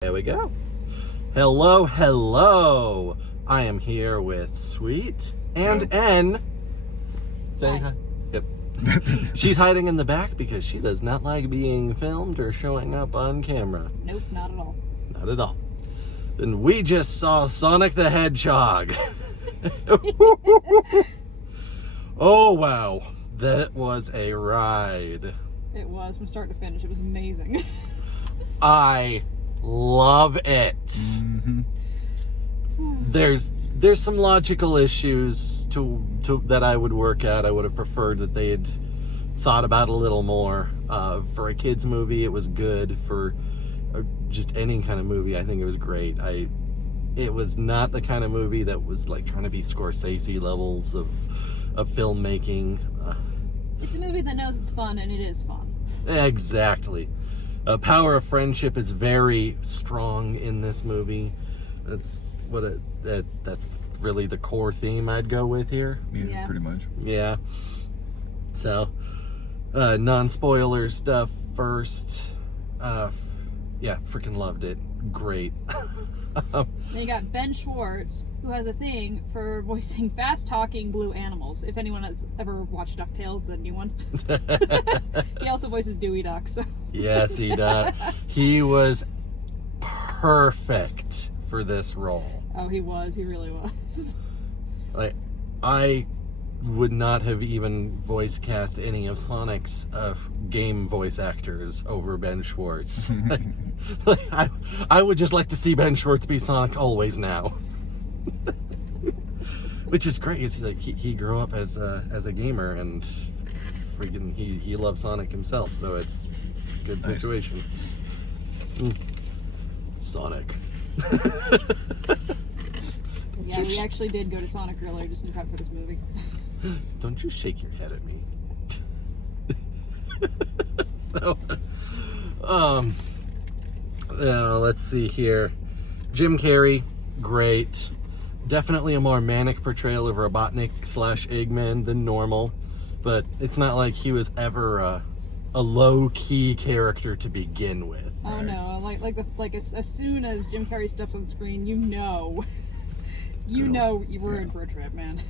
There we go. Hello, hello. I am here with Sweet and N. Say hi. Yep. She's hiding in the back because she does not like being filmed or showing up on camera. Nope, not at all. Not at all. Then we just saw Sonic the Hedgehog. Oh, wow. That was a ride. It was from start to finish. It was amazing. I love it. Mm-hmm. There's some logical issues to that I would work out. I would have preferred that they had thought about a little more. For a kids movie, it was good. For just any kind of movie, I think it was great. It was not the kind of movie that was like trying to be Scorsese levels of filmmaking. It's a movie that knows it's fun, and it is fun. Exactly. Power of friendship is very strong in this movie. That's that's really the core theme I'd go with here. Yeah, pretty much. Yeah. So, non-spoiler stuff first. Yeah, freaking loved it. Great. Then you got Ben Schwartz, who has a thing for voicing fast-talking blue animals. If anyone has ever watched DuckTales, the new one. He also voices Dewey Duck. So. Yes, he does. He was perfect for this role. Oh, he was. He really was. Like, I would not have even voice cast any of Sonic's game voice actors over Ben Schwartz. I would just like to see Ben Schwartz be Sonic always now. Which is great. He grew up as a gamer and freaking he loves Sonic himself, so it's a good situation. Nice. Sonic. Yeah, we actually did go to Sonic earlier just in time for this movie. Don't you shake your head at me. So, let's see here. Jim Carrey, great. Definitely a more manic portrayal of Robotnik / Eggman than normal, but it's not like he was ever a low-key character to begin with. Oh no! Like as soon as Jim Carrey steps on the screen, you know you were in for a trip, man.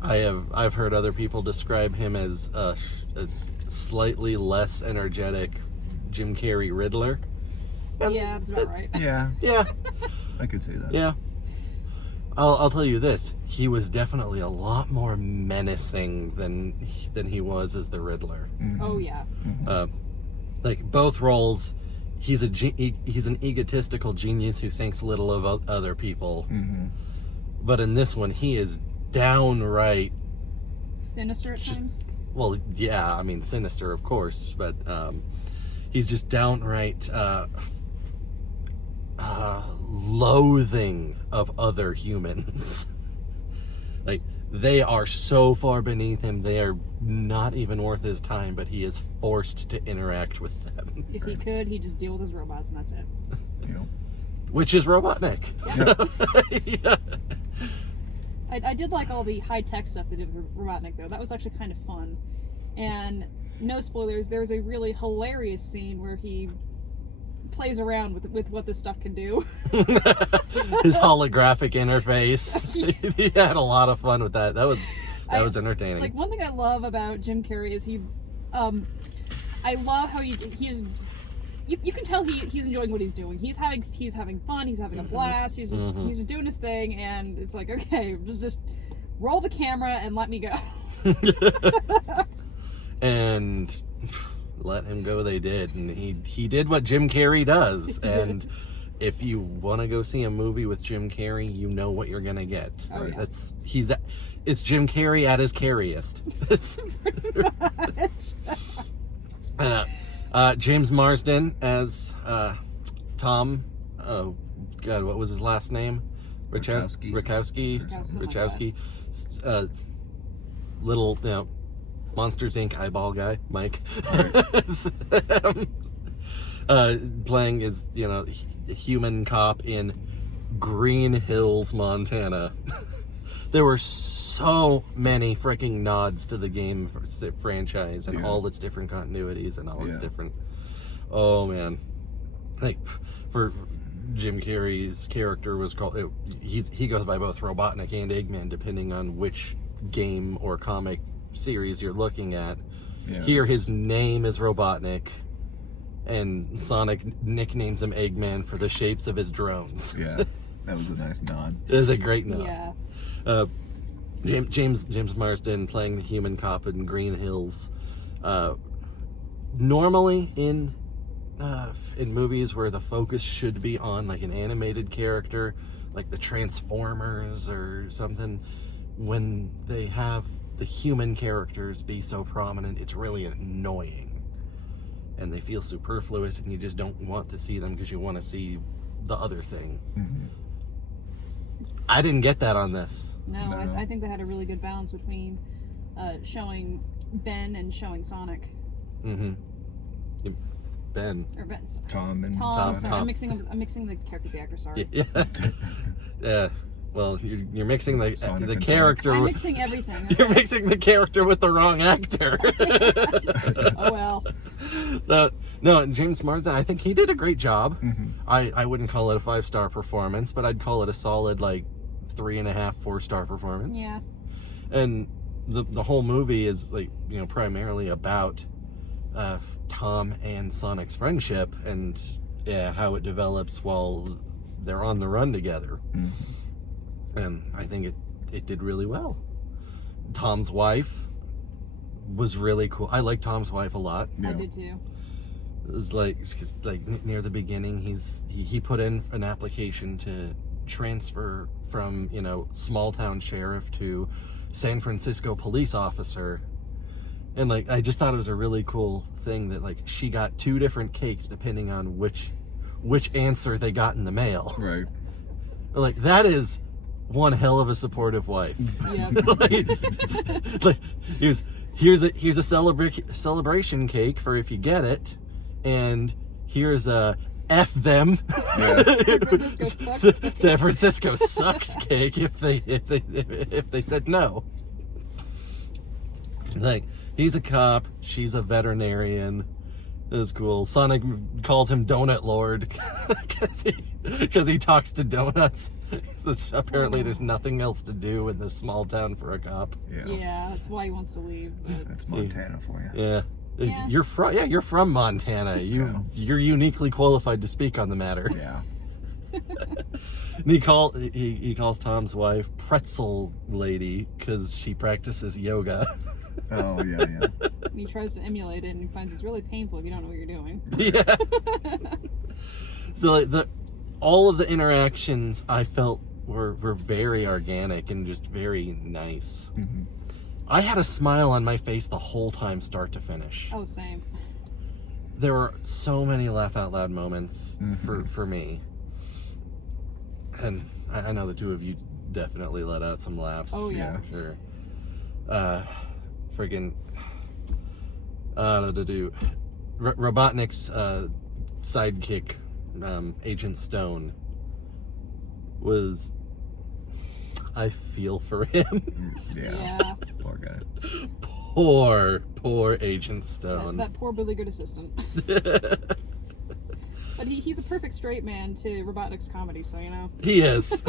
I've heard other people describe him as a slightly less energetic Jim Carrey Riddler. And yeah, that's about right. Yeah. I could say that. Yeah. I'll tell you this: he was definitely a lot more menacing than he was as the Riddler. Mm-hmm. Oh yeah. Mm-hmm. Like both roles, he's an egotistical genius who thinks little of other people. Mm-hmm. But in this one, he is downright Sinister at times. Well, yeah, I mean sinister, of course, but he's just downright loathing of other humans. Like, they are so far beneath him, they are not even worth his time, but he is forced to interact with them. If he could, he'd just deal with his robots, and that's it. Yep. Which is Robotnik. Yeah. So, yeah. I did like all the high-tech stuff they did with Robotnik, though. That was actually kind of fun. And no spoilers, there was a really hilarious scene where he plays around with what this stuff can do. His holographic interface. He had a lot of fun with that. That was entertaining. Like, one thing I love about Jim Carrey is I love how he's you can tell he's enjoying what he's doing. He's having fun. He's having a blast. He's just doing his thing, and it's like, okay, just roll the camera and let me go. And let him go they did, and he did what Jim Carrey does. And if you want to go see a movie with Jim Carrey, you know what you're gonna get. Oh, yeah. It's Jim Carrey at his carriest. James Marsden as Tom. Oh God, what was his last name? Wachowski. Little, Monsters Inc. eyeball guy, Mike. Right. Playing as human cop in Green Hills, Montana. There were so many freaking nods to the game franchise and all its different continuities and all its different. Oh man, like for Jim Carrey's character was called. He goes by both Robotnik and Eggman, depending on which game or comic series you're looking at. Yeah, Here, his name is Robotnik, and Sonic nicknames him Eggman for the shapes of his drones. Yeah, that was a nice nod. It was a great nod. Yeah. James Marsden playing the human cop in Green Hills. Normally in movies where the focus should be on like an animated character, like the Transformers or something, when they have the human characters be so prominent, it's really annoying. And they feel superfluous, and you just don't want to see them because you want to see the other thing. Mm-hmm. I didn't get that on this. No, No. I think they had a really good balance between showing Ben and showing Sonic. Mm-hmm. Ben. Or Ben. Tom and Tom. Sonic. Sorry, I'm mixing the character with the actor. Sorry. Yeah. Yeah. Well, you're mixing Sonic the and character. I'm with, mixing everything. You're okay? mixing the character with the wrong actor. Oh well. No, James Marsden, I think he did a great job. Mm-hmm. I wouldn't call it a 5-star performance, but I'd call it a solid like 3.5, 4-star performance. Yeah. And the whole movie is like, you know, primarily about Tom and Sonic's friendship and how it develops while they're on the run together. Mm-hmm. And I think it did really well. Tom's wife was really cool. I like Tom's wife a lot. Yeah. I did too. It was like, cause like near the beginning, he put in an application to transfer from, you know, small town sheriff to San Francisco police officer. And like, I just thought it was a really cool thing that like she got 2 different cakes depending on which answer they got in the mail. Right. Like, that is one hell of a supportive wife. Yeah. like here's a celebration cake for if you get it, and here's a F them. Yes. San Francisco sucks cake if they said no. Like, he's a cop, she's a veterinarian. It was cool. Sonic calls him Donut Lord because he talks to donuts. So apparently there's nothing else to do in this small town for a cop. Yeah. Yeah, that's why he wants to leave. But That's Montana for you. Yeah. Yeah. You're from Montana. You're uniquely qualified to speak on the matter. Yeah. And he calls Tom's wife Pretzel Lady because she practices yoga. Oh, yeah, yeah. and he tries to emulate it, and he finds it's really painful if you don't know what you're doing. Yeah. So like all of the interactions I felt were very organic and just very nice. Mm-hmm. I had a smile on my face the whole time, start to finish. Oh, same. There were so many laugh out loud moments for me. And I know the two of you definitely let out some laughs. Oh, yeah. Sure. Friggin' Robotnik's sidekick, Agent Stone, was, I feel for him. Yeah. Poor guy. Poor Agent Stone. That poor Billy Good assistant. But he's a perfect straight man to Robotnik's comedy, so you know. He is.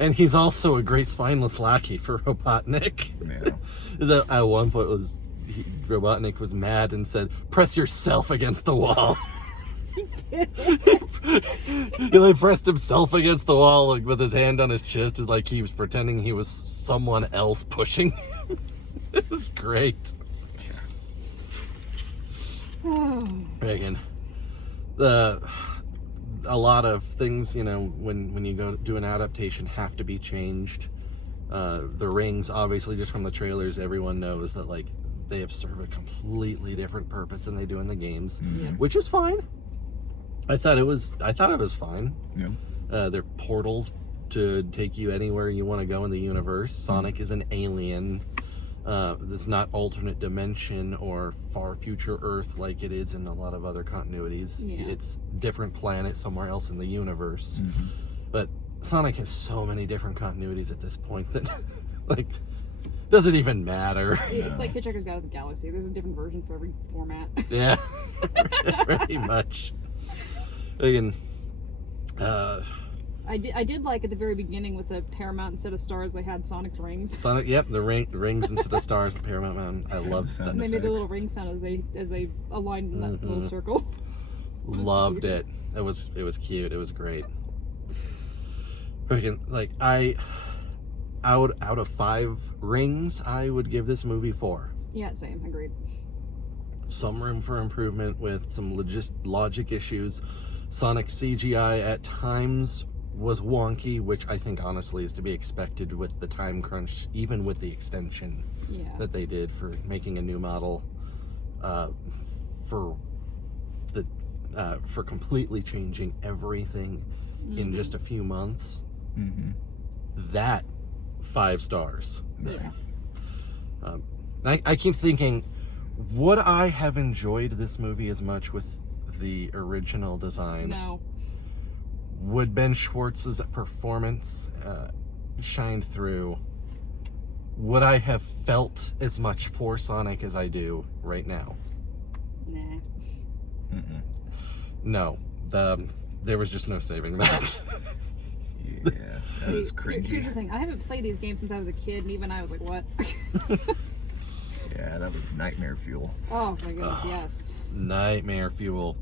And he's also a great spineless lackey for Robotnik. Yeah. Is that at one point Robotnik was mad and said, "Press yourself against the wall." He like pressed himself against the wall like, with his hand on his chest, as like he was pretending he was someone else pushing him. It was great. Again, a lot of things, you know, when you go do an adaptation, have to be changed. The rings, obviously, just from the trailers, everyone knows that like they have served a completely different purpose than they do in the games, which is fine. I thought it was fine. Yeah. They're portals to take you anywhere you want to go in the universe. Sonic is an alien. It's not alternate dimension or far future Earth like it is in a lot of other continuities. Yeah. It's different planet somewhere else in the universe. But Sonic has so many different continuities at this point that like doesn't even matter. It's like Hitchhiker's Guide to the Galaxy. There's a different version for every format. Yeah. Pretty much. Again, I did like at the very beginning with the Paramount instead of stars, they had Sonic's rings. Sonic, yep, the rings instead of stars at Paramount Mountain. I love the sound that. They made a effects. little ring sound as they aligned in that little circle. Loved it. It was cute. It was great. Freaking, like, out of 5 rings, I would give this movie 4. Yeah, same. Agreed. Some room for improvement with some logic issues. Sonic CGI at times was wonky, which I think honestly is to be expected with the time crunch, even with the extension that they did for making a new model for completely changing everything in just a few months. That 5 stars. Yeah. I keep thinking, would I have enjoyed this movie as much with the original design? No. Would Ben Schwartz's performance shine through? Would I have felt as much for Sonic as I do right now? Nah. No. There was just no saving that. Yeah, that was See, cringy. here's the thing. I haven't played these games since I was a kid, and even I was like, what? Yeah, that was nightmare fuel. Oh my goodness, yes. Nightmare fuel.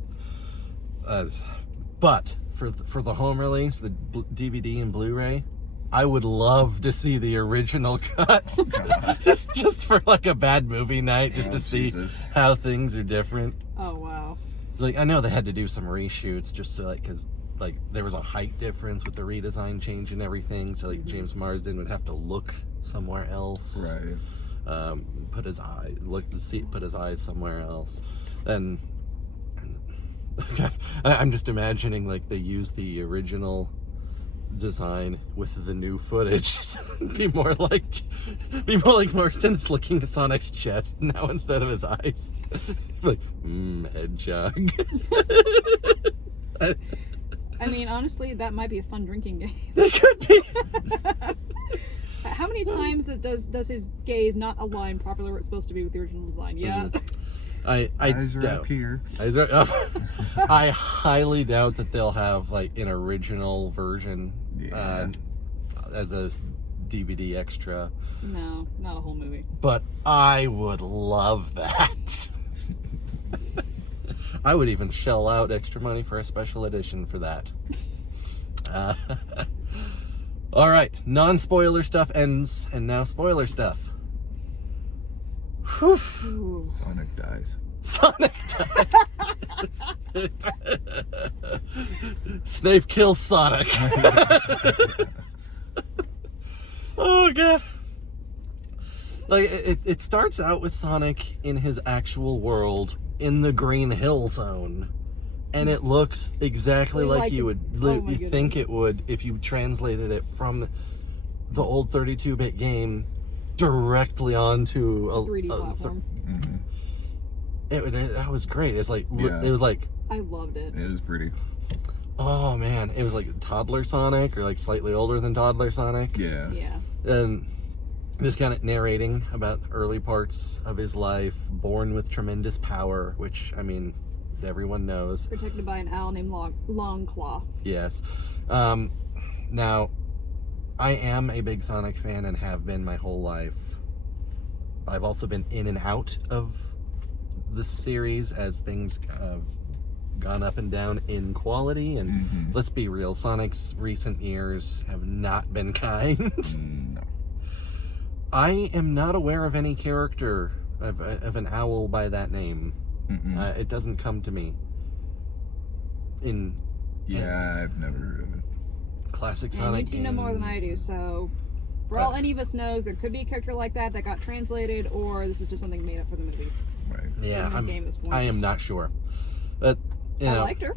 But for the home release, the DVD and Blu-ray, I would love to see the original cut. just for like a bad movie night, just to see how things are different. Oh wow. Like, I know they had to do some reshoots just so, like, because like there was a height difference with the redesign change and everything, so like James Marsden would have to look somewhere else. Right. Put his eyes somewhere else. And I'm just imagining like they use the original design with the new footage. be more like Marston is looking at Sonic's chest now instead of his eyes. Like, hedgehog. I mean, honestly, that might be a fun drinking game. It could be. How many times does his gaze not align properly where it's supposed to be with the original design? Yeah. I Eyes are doubt. up here. I highly doubt that they'll have like an original version as a DVD extra. No, not a whole movie. But I would love that. I would even shell out extra money for a special edition for that. All right, non-spoiler stuff ends, and now spoiler stuff. Whew. Ooh. Sonic dies. Sonic dies. Snape kills Sonic. Oh god. Like it starts out with Sonic in his actual world in the Green Hill Zone, and it looks exactly like you would you think it would if you translated it from the old 32-bit game directly onto a 3D platform. That was great. It's like it was like I loved it. It was pretty. Oh man, it was like toddler Sonic or like slightly older than toddler Sonic. Yeah. Yeah. And just kind of narrating about the early parts of his life, born with tremendous power, which, I mean, everyone knows. Protected by an owl named Longclaw. Yes. Now, I am a big Sonic fan and have been my whole life. I've also been in and out of the series as things have gone up and down in quality, and let's be real, Sonic's recent years have not been kind. No. I am not aware of any character of an owl by that name. It doesn't come to me. I've never heard of it. Classic And Sonic you two know more than I do, so for all any of us knows, there could be a character like that got translated, or this is just something made up for the movie. Right. Yeah, Game at this point. I am not sure. But, you I know, liked her.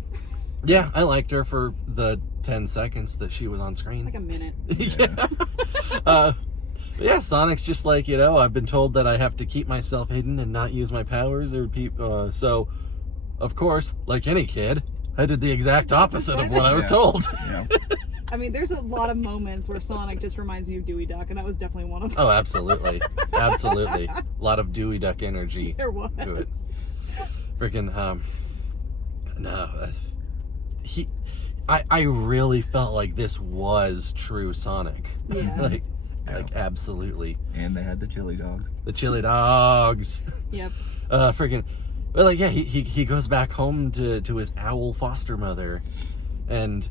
yeah, I liked her for the 10 seconds that she was on screen. Like a minute. Yeah, Sonic's just like, I've been told that I have to keep myself hidden and not use my powers, or so, of course, like any kid, I did the exact opposite of what I was told. Yeah. I mean, there's a lot of moments where Sonic just reminds me of Dewey Duck, and that was definitely one of them. Oh, absolutely. Absolutely. A lot of Dewey Duck energy There was. to it. Freaking, no. I really felt like this was true Sonic. Yeah. like absolutely. And they had the chili dogs. The chili dogs. Yep. Freaking. Well, like, yeah, he goes back home to his owl foster mother, and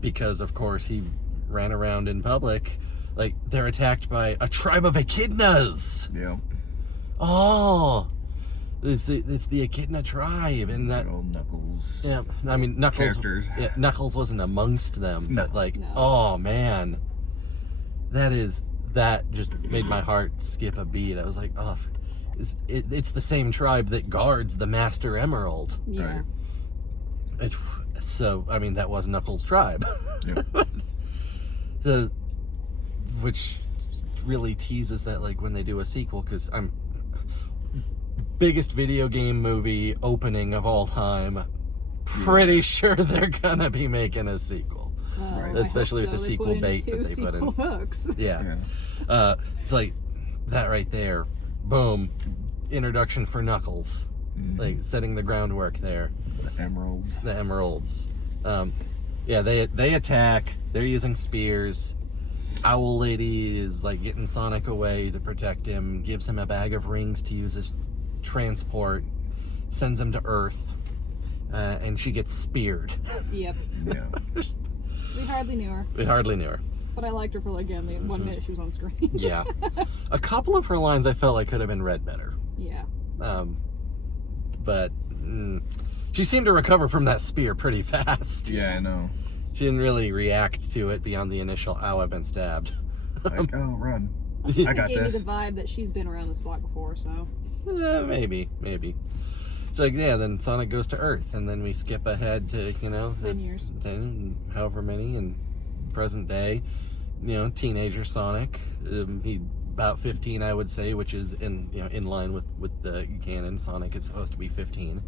because of course he ran around in public, like, they're attacked by a tribe of echidnas. Yeah. Oh, it's the echidna tribe, and that. Good old Knuckles. Yeah, I mean, Knuckles. Characters. Yeah, Knuckles wasn't amongst them, No. but like, No. oh man, that just made my heart skip a beat. I was like, oh, it's the same tribe that guards the Master Emerald. Yeah. Right. So I mean, that was Knuckles' tribe. Yeah. Which really teases that, like, when they do a sequel, because I'm biggest video game movie opening of all time. Pretty sure they're gonna be making a sequel. Well, Right. I Especially hope with the so. They sequel put in bait that two they put in. sequel hooks. Yeah. Yeah. It's like that right there. Boom. Introduction for Knuckles. Like, setting the groundwork there. The emeralds. The emeralds. Yeah, they attack. They're using spears. Owl Lady is like getting Sonic away to protect him, gives him a bag of rings to use as transport, sends him to Earth, and she gets speared. Yep. Yeah. We hardly knew her, We hardly knew her. but I liked her for, like, again, the 1 minute she was on screen. Yeah. A couple of her lines I felt like could have been read better. Yeah. But she seemed to recover from that spear pretty fast. Yeah, I know. She didn't really react to it beyond the initial, ow, I've been stabbed. Like, oh, run. It I got gave this. me the vibe that she's been around this block before, so. Maybe. So, yeah, then Sonic goes to Earth, and then we skip ahead to, 10 years. 10, however many, in present day. Teenager Sonic. He about 15, I would say, which is in line with the canon. Sonic is supposed to be 15.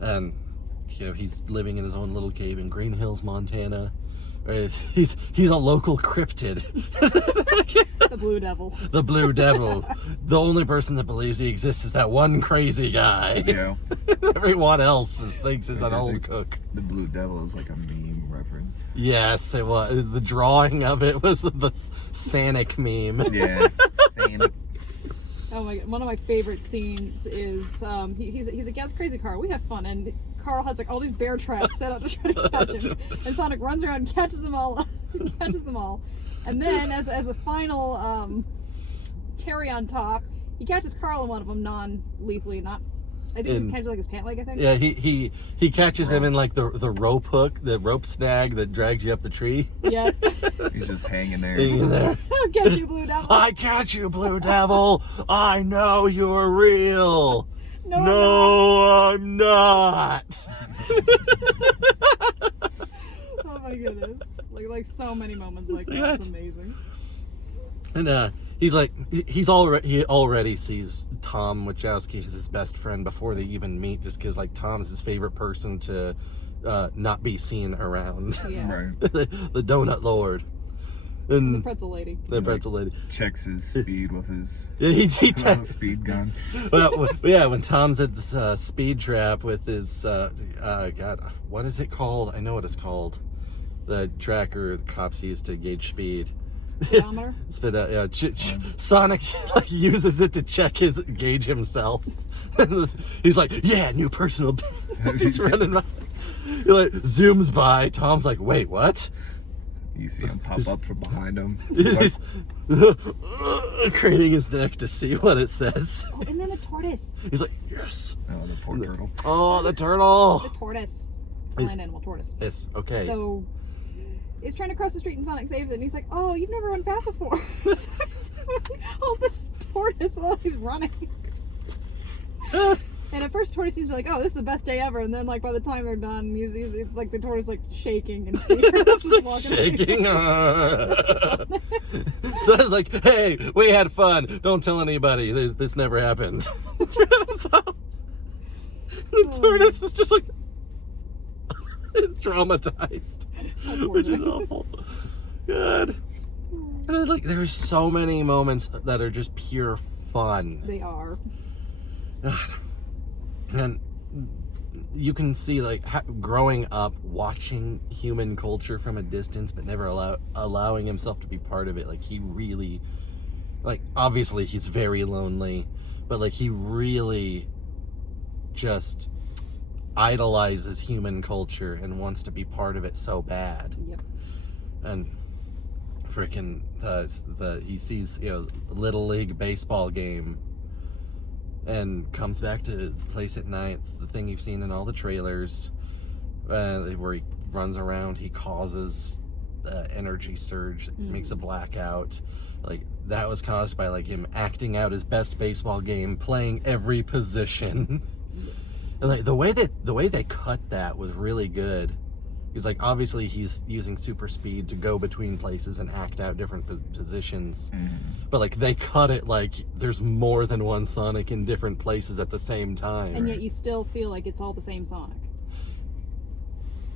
And he's living in his own little cave in Green Hills, Montana. Right? He's a local cryptid. The Blue Devil. The Blue Devil. The only person that believes he exists is that one crazy guy. Yeah. Everyone else thinks he's an Which I old think cook. The Blue Devil is like a meme reference. Yes, it was. The drawing of it was the Sonic meme. Yeah. Sonic. Oh my god! One of my favorite scenes is he's against Crazy Carl. We have fun, and Carl has like all these bear traps set up to try to catch him, and Sonic runs around and catches them all, and then as the final cherry on top, he catches Carl in one of them non-lethally, not. I think he just catches like his pant leg. I think. Yeah, he catches him in like the rope hook, the rope snag that drags you up the tree. Yeah. He's just hanging there. Hanging there. Catch you, Blue Devil. I catch you, Blue Devil. I know you're real. No, I'm not. Oh my goodness! Like so many moments like that. Yeah, It's amazing. And he already sees Tom Wachowski as his best friend before they even meet, just because like Tom is his favorite person to not be seen around. Yeah. Right. the Donut Lord. And The pretzel lady. the pretzel lady. Checks his speed with his Yeah, he speed gun. well, yeah, when Tom's at this speed trap with his God, what is it called? I know what it's called. The tracker the cops use to gauge speed. Speedometer? Sonic like uses it to check his gauge himself. He's like, yeah, new personal best. He's running by. He like zooms by. Tom's like, wait, what? You see him pop up from behind him. He's craning his neck to see what it says. Oh, and then the tortoise. He's like, yes. Oh, the poor turtle. Oh, the turtle. The tortoise. It's a land animal, tortoise. Yes, okay. So he's trying to cross the street and Sonic saves it, and he's like, "Oh, you've never run fast before." So this tortoise while he's running. And at first, tortoise seems like, "Oh, this is the best day ever," and then like by the time they're done, he's like the tortoise like shaking and just walking shaking. So it's like, hey, we had fun. Don't tell anybody. This never happened. The tortoise is just like traumatized, which is awful. God. And it's like there's so many moments that are just pure fun. They are. God. And you can see like growing up watching human culture from a distance, but never allowing himself to be part of it. Like he really, like obviously he's very lonely, but like he really just idolizes human culture and wants to be part of it so bad. Yep. And freaking he sees, you know, Little League baseball game and comes back to the place at night. It's the thing you've seen in all the trailers, where he runs around, he causes energy surge that makes a blackout. Like that was caused by like him acting out his best baseball game, playing every position. And like the way they cut that was really good. He's like, obviously he's using super speed to go between places and act out different positions. But like they cut it like there's more than one Sonic in different places at the same time. And yet you still feel like it's all the same Sonic.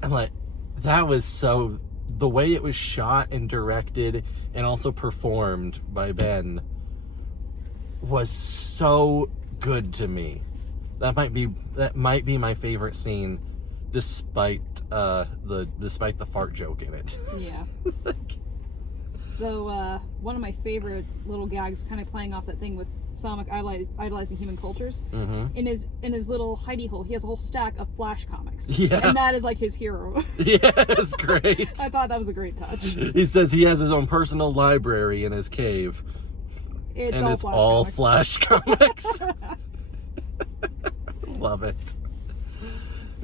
And like that was so, the way it was shot and directed and also performed by Ben was so good to me. That might be my favorite scene, despite the fart joke in it. Yeah. Though one of my favorite little gags, kind of playing off that thing with Sonic idolizing human cultures, in his little hidey hole, he has a whole stack of Flash comics. Yeah. And that is like his hero. Yeah, it's great. I thought that was a great touch. He says he has his own personal library in his cave. It's all Flash comics. Love it.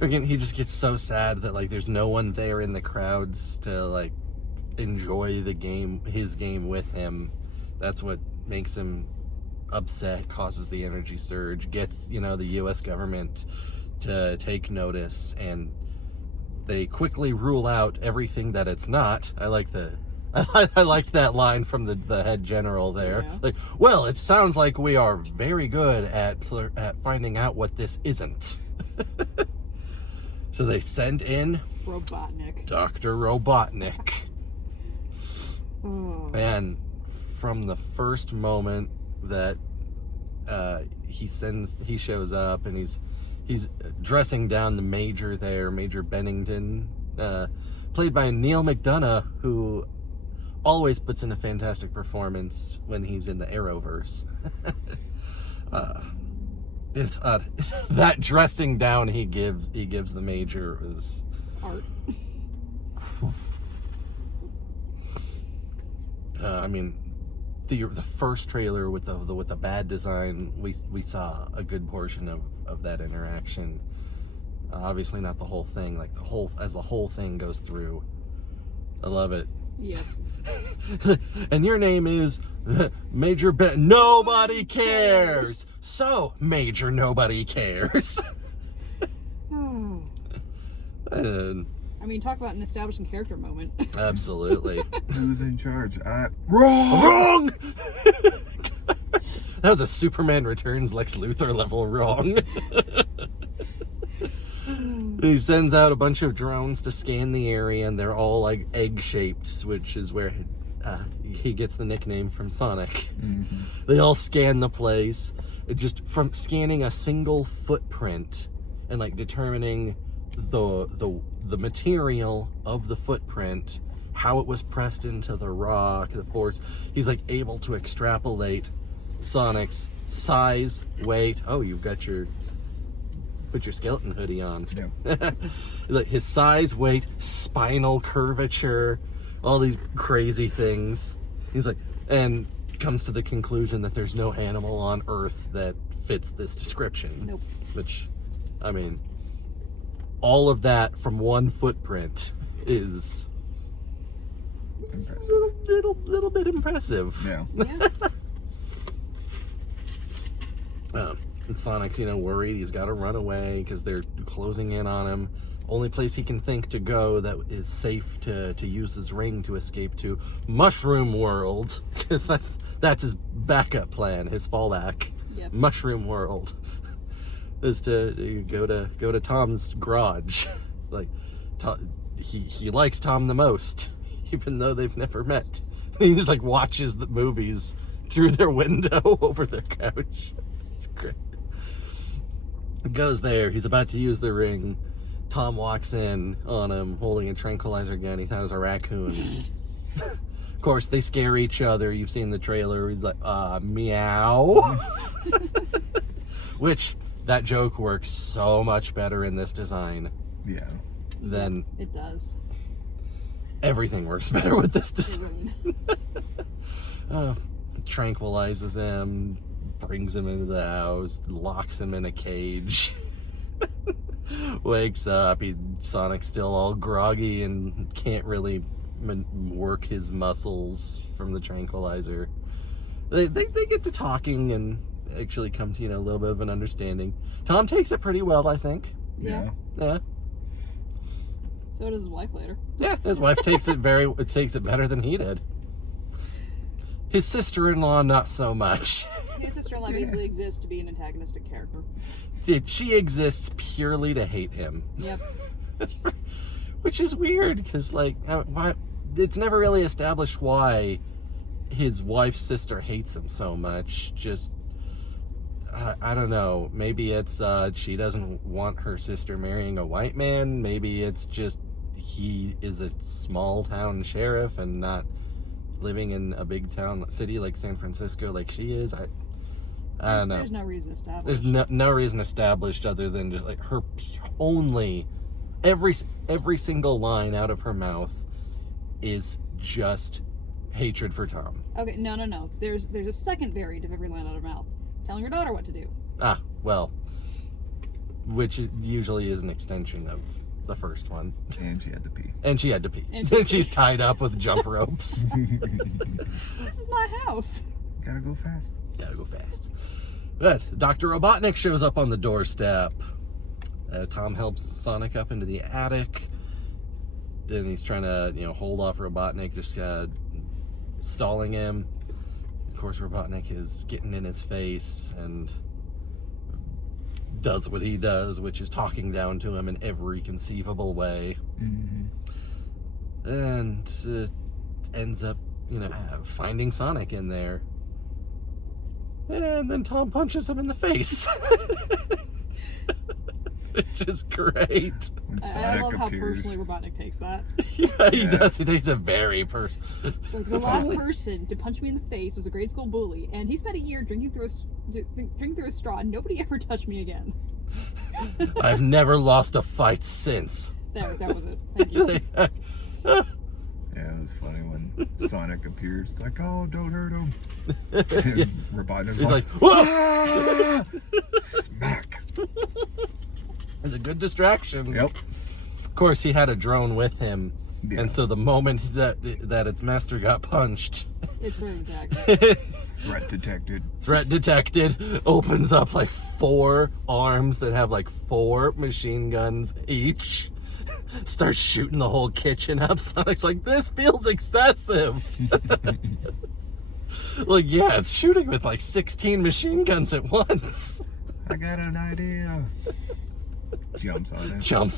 Again, he just gets so sad that like there's no one there in the crowds to like enjoy his game with him. That's what makes him upset, causes the energy surge, gets, you know, the US government to take notice, and they quickly rule out everything that it's not. I liked that line from the head general there. Yeah. Like, well, it sounds like we are very good at finding out what this isn't. So they send in Robotnik. Dr. Robotnik. Oh. And from the first moment that he shows up, and he's dressing down the Major there, Major Bennington, played by Neil McDonough, who always puts in a fantastic performance when he's in the Arrowverse. That dressing down he gives the Major is Art. I mean, the first trailer with the bad design, we saw a good portion of that interaction. Obviously not the whole thing, like as the whole thing goes through. I love it. Yeah. And your name is Major Nobody cares. So, Major Nobody cares. And I mean, talk about an establishing character moment. absolutely. Who's in charge? Wrong! Wrong! That was a Superman Returns Lex Luthor level wrong. He sends out a bunch of drones to scan the area, and they're all like egg-shaped, which is where he gets the nickname from Sonic. They all scan the place, just from scanning a single footprint and like determining the material of the footprint, how it was pressed into the rock, the force. He's like able to extrapolate Sonic's size, weight. Oh, you've got put your skeleton hoodie on. Yeah. Like his size, weight, spinal curvature, all these crazy things. He's like, and comes to the conclusion that there's no animal on Earth that fits this description. Nope. Which, I mean, all of that from one footprint is Impressive. little bit impressive. Yeah. Yeah. And Sonic's, worried. He's got to run away because they're closing in on him. Only place he can think to go that is safe to use his ring to escape to, Mushroom World, because that's his backup plan, his fallback. Yep. Mushroom World is to go to Tom's garage. Like, he likes Tom the most, even though they've never met. He just like watches the movies through their window over their couch. It's great. Goes there. He's about to use the ring. Tom walks in on him holding a tranquilizer gun. He thought it was a raccoon. Of course, they scare each other. You've seen the trailer. He's like, meow. Which, that joke works so much better in this design. Yeah. Than It does. everything works better with this It design. really does. Tranquilizes him, brings him into the house, locks him in a cage. Wakes up, Sonic's still all groggy and can't really work his muscles from the tranquilizer. They get to talking and actually come to, a little bit of an understanding. Tom takes it pretty well, I think. Yeah. Yeah. So does his wife later. Yeah, his wife takes it better than he did. His sister-in-law, not so much. His sister-in-law basically exists to be an antagonistic character. She exists purely to hate him. Yep. Which is weird, because, why? It's never really established why his wife's sister hates him so much. Just, I don't know. Maybe it's she doesn't want her sister marrying a white man. Maybe it's just he is a small town sheriff and not living in a big town city like San Francisco like she is. I don't know. There's no reason established. There's no reason established other than just her every single line out of her mouth is just hatred for Tom. Okay, no. There's a second variant of every line out of her mouth. Telling her daughter what to do. Well, which usually is an extension of the first one. And she had to pee. And she had to pee. And she's tied up with jump ropes. This is my house. Gotta go fast. Gotta go fast. But Dr. Robotnik shows up on the doorstep. Tom helps Sonic up into the attic. Then he's trying to, hold off Robotnik, just stalling him. Of course, Robotnik is getting in his face and does what he does, which is talking down to him in every conceivable way. Mm-hmm. And ends up, finding Sonic in there. And then Tom punches him in the face. Which is great. When I Sonic love how appears, personally Robotnik takes that. Yeah, he does. He takes it very personal. The last person to punch me in the face was a grade school bully, and he spent a year drinking through a straw, and nobody ever touched me again. I've never lost a fight since. There, that was it. Thank you. yeah, it was funny when Sonic appears. It's like, oh, don't hurt him. And Robotnik's He's like, whoa! "Ah!" Smack. It's a good distraction. Yep. Of course, he had a drone with him. Yeah. And so the moment that its master got punched, It's sort of attack. Threat detected. opens up 4 arms that have 4 machine guns each. Starts shooting the whole kitchen up. Sonic's like, this feels excessive. Yeah, it's shooting with 16 machine guns at once. I got an idea. Jumps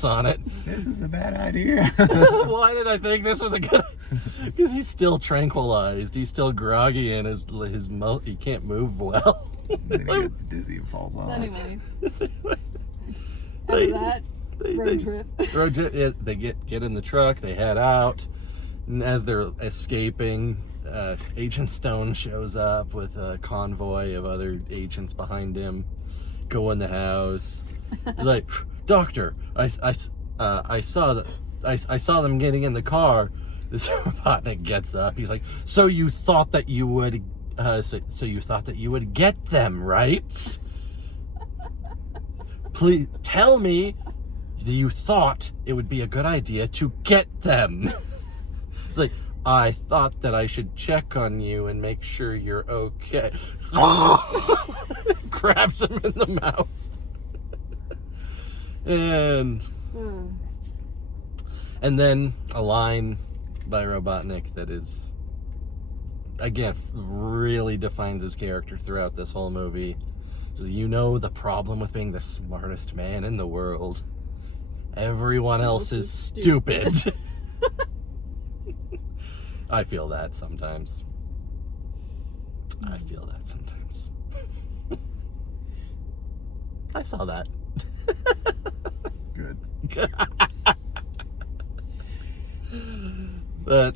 on it. This is a bad idea. Why did I think this was a good? Because he's still tranquilized. He's still groggy and he can't move well. Then he gets dizzy and falls off. So anyway, after that, road trip. Yeah, they get in the truck. They head out, and as they're escaping, Agent Stone shows up with a convoy of other agents behind him. Go in the house. He's like, Doctor, I saw them getting in the car. This Robotnik gets up. He's like, so you thought that you would get them, right? Please tell me that you thought it would be a good idea to get them. It's like, I thought that I should check on you and make sure you're okay. Grabs him in the mouth. And then a line by Robotnik that is, again, really defines his character throughout this whole movie. The problem with being the smartest man in the world. Everyone else is stupid. I feel that sometimes. I saw that. Good. But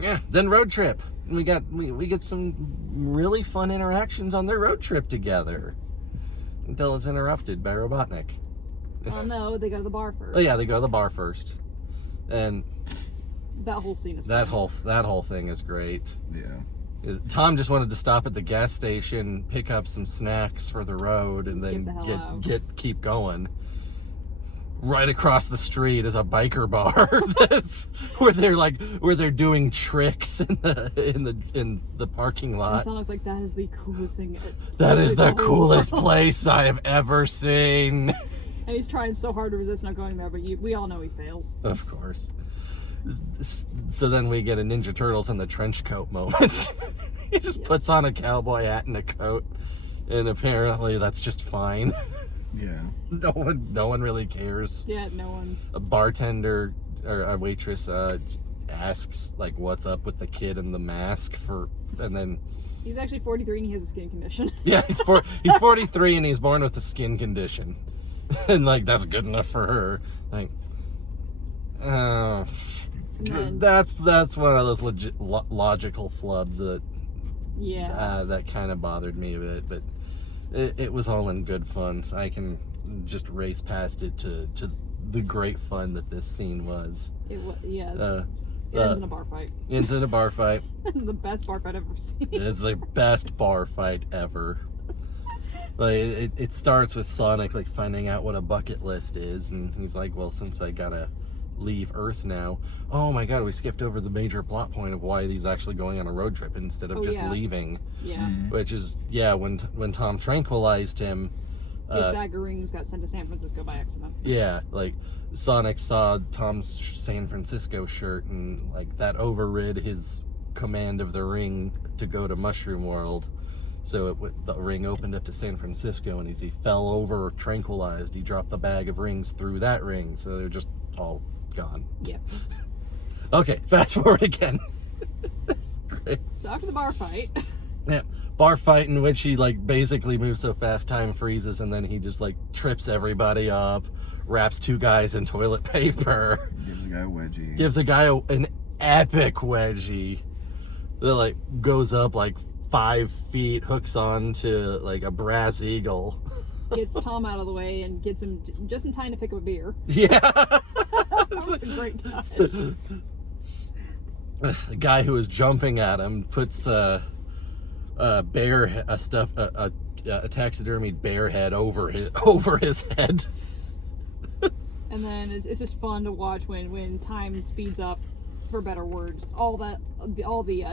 yeah, then road trip. We get some really fun interactions on their road trip together until it's interrupted by Robotnik. Well, no, they go to the bar first. Oh yeah, they go to the bar first, and that whole scene is that fun. whole thing is great. Yeah. Tom just wanted to stop at the gas station, pick up some snacks for the road, and then Get the hell out. keep going. Right across the street is a biker bar that's where they're doing tricks in the parking And lot. Sonic's like, that is the coolest thing. That is the whole coolest world." place I have ever seen. And he's trying so hard to resist not going there, but we all know he fails. Of course. So then we get a Ninja Turtles in the trench coat moment. He just puts on a cowboy hat and a coat, and apparently that's just fine. Yeah. No one really cares. Yeah, no one. A bartender or a waitress asks like, "What's up with the kid in the mask?" And then He's actually 43 and he has a skin condition. yeah, he's 43 and he's born with a skin condition, and like that's good enough for her. Like, And then- that's one of those logical flubs that Yeah. that kind of bothered me a bit, but it was all in good fun. So I can just race past it to the great fun that this scene was. Yes. Uh, it ends in a bar fight. Into the bar fight. This is the best bar fight I've ever seen. It's the best bar fight ever. Like it starts with Sonic like finding out what a bucket list is, and he's like, "Well, since I gotta leave Earth now, oh my God, we skipped over the major plot point of why he's actually going on a road trip instead of just yeah. leaving." Yeah. Which is when Tom tranquilized him. His bag of rings got sent to San Francisco by accident. Yeah, like Sonic saw Tom's San Francisco shirt, and like that overrid his command of the ring to go to Mushroom World. So the ring opened up to San Francisco, and as he fell over tranquilized, he dropped the bag of rings through that ring. So they're just all gone. Yeah. Okay, fast forward again. Great. So after the bar fight, Yeah, bar fight in which he like basically moves so fast time freezes, and then he just like trips everybody up, wraps two guys in toilet paper, Gives a guy a wedgie. gives a guy an epic wedgie that like goes up like 5 feet, hooks on to like a brass eagle. gets Tom out of the way and gets him just in time to pick up a beer. Yeah. It's like a great touch. So, the guy who was jumping at him puts a taxidermied bear head over his head. And then it's just fun to watch when time speeds up, for better words. All the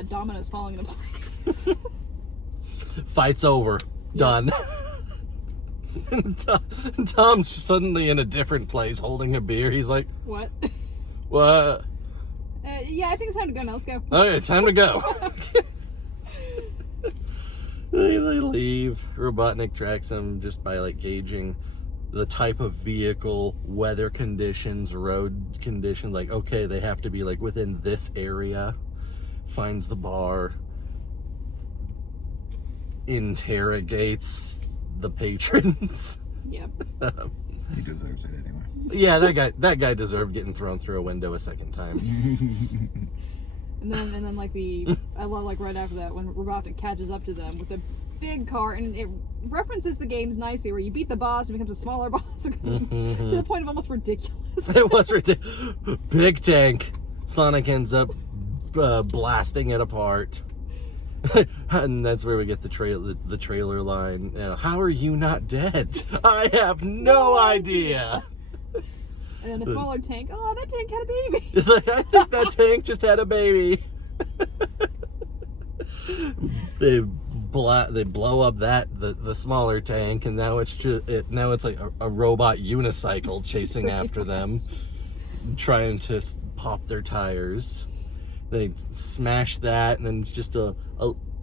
dominoes falling into place. Fight's over. Done. And Tom's suddenly in a different place holding a beer. He's like, What? what? Yeah, I think it's time to go now. Let's go. Okay, time to go. They leave. Robotnik tracks him just by like gauging the type of vehicle, weather conditions, road conditions. Like, okay, they have to be like within this area. Finds the bar. Interrogates the patrons. Yep. He deserves it anyway. Yeah, that guy deserved getting thrown through a window a second time. And then like I love like right after that when Robotnik catches up to them with a big car, and it references the games nicely where you beat the boss and becomes a smaller boss to the point of almost ridiculous. It was ridiculous. Big tank. Sonic ends up blasting it apart. And that's where we get the trailer line. How are you not dead? I have no idea. And then a smaller tank. Oh, that tank had a baby. It's like, I think that tank just had a baby. They blow up the smaller tank, and now it's like a robot unicycle chasing after them, trying to pop their tires. They smash that, and then it's just a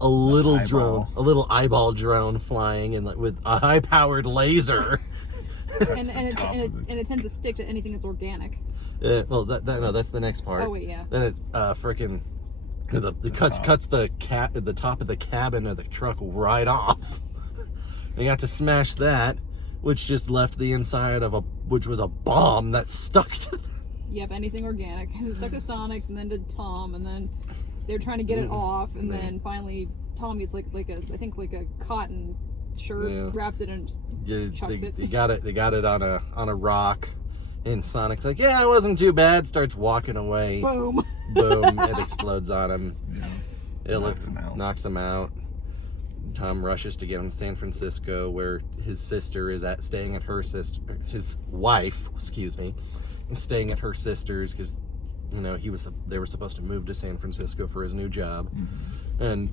little drone, a little eyeball drone flying, and like with a high-powered laser. and it tends to stick to anything that's organic. Well, that's the next part. Oh wait, yeah. Then it frickin' cuts the top of the cabin of the truck right off. They got to smash that. which just left the inside of which was a bomb that stuck to Yep, anything organic. Because it stuck to Sonic, and then to Tom, and then they're trying to get it off, and then finally Tom gets like a cotton shirt, wraps it and chucks it. They got it on a rock, and Sonic's like, yeah, it wasn't too bad. Starts walking away. Boom. Boom! It explodes on him. Yeah. It knocks him out. Tom rushes to get him to San Francisco, where his sister is staying at his wife, excuse me, is staying at her sister's because, you know, they were supposed to move to San Francisco for his new job, and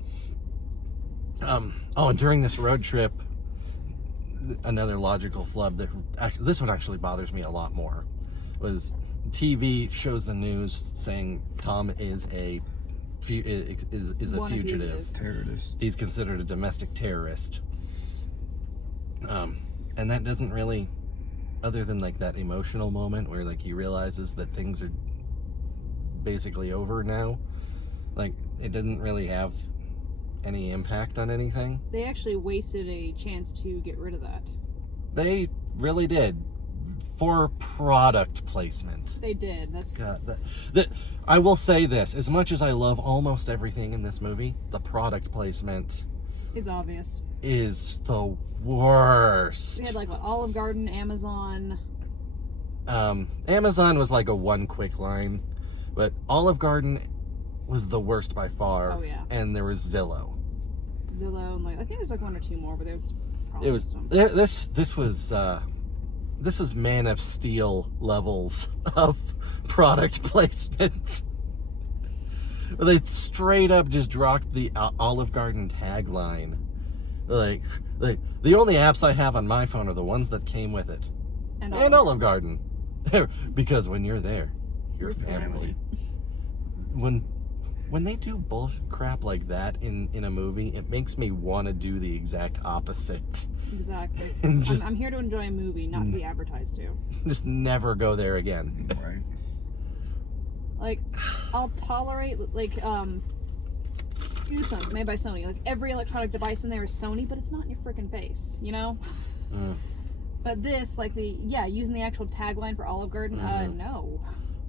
and during this road trip, another logical flub this one actually bothers me a lot more was TV shows the news saying Tom is a fugitive terrorist. He's considered a domestic terrorist, and that doesn't really, other than like that emotional moment where like he realizes that things are basically over now, like it doesn't really have any impact on anything. They actually wasted a chance to get rid of that. They really did, for product placement. They did. I will say this: as much as I love almost everything in this movie, the product placement is obvious. Is the worst. We had like what, Olive Garden, Amazon. Amazon was like a one quick line, but Olive Garden was the worst by far. Oh yeah. And there was Zillow, and like I think there's like one or two more, but there's probably this was Man of Steel levels of product placement. They straight up just dropped the Olive Garden tagline. Like the only apps I have on my phone are the ones that came with it, and Olive Garden, because when you're there, you're family. When they do bull crap like that in a movie, it makes me want to do the exact opposite. Exactly. And just, I'm here to enjoy a movie, not be advertised to. Just never go there again. Right. Like, I'll tolerate, like, Goosebumps made by Sony. Like, every electronic device in there is Sony, but it's not in your freaking face, you know? But this, like, using the actual tagline for Olive Garden, no.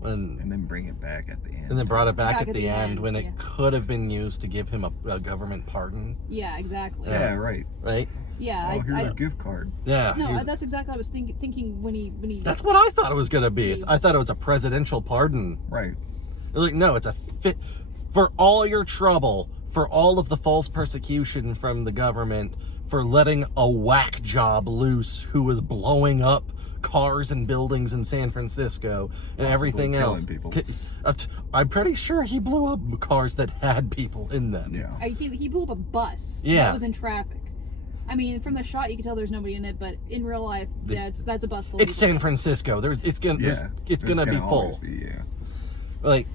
And then bring it back at the end. And then brought it back at the end when it could have been used to give him a government pardon. Yeah, exactly. Yeah, right. Right? Yeah. Here's a gift card. Yeah. No, that's exactly what I was thinking when he... That's what I thought it was going to be. I thought it was a presidential pardon. Right. Like, no, it's a fit for all your trouble, for all of the false persecution from the government, for letting a whack job loose who was blowing up cars and buildings in San Francisco and everything else. People. I'm pretty sure he blew up cars that had people in them. Yeah. He blew up a bus that was in traffic. I mean, from the shot you can tell there's nobody in it, but in real life, that's a bus full of It's people. San Francisco. It's gonna be full. Like,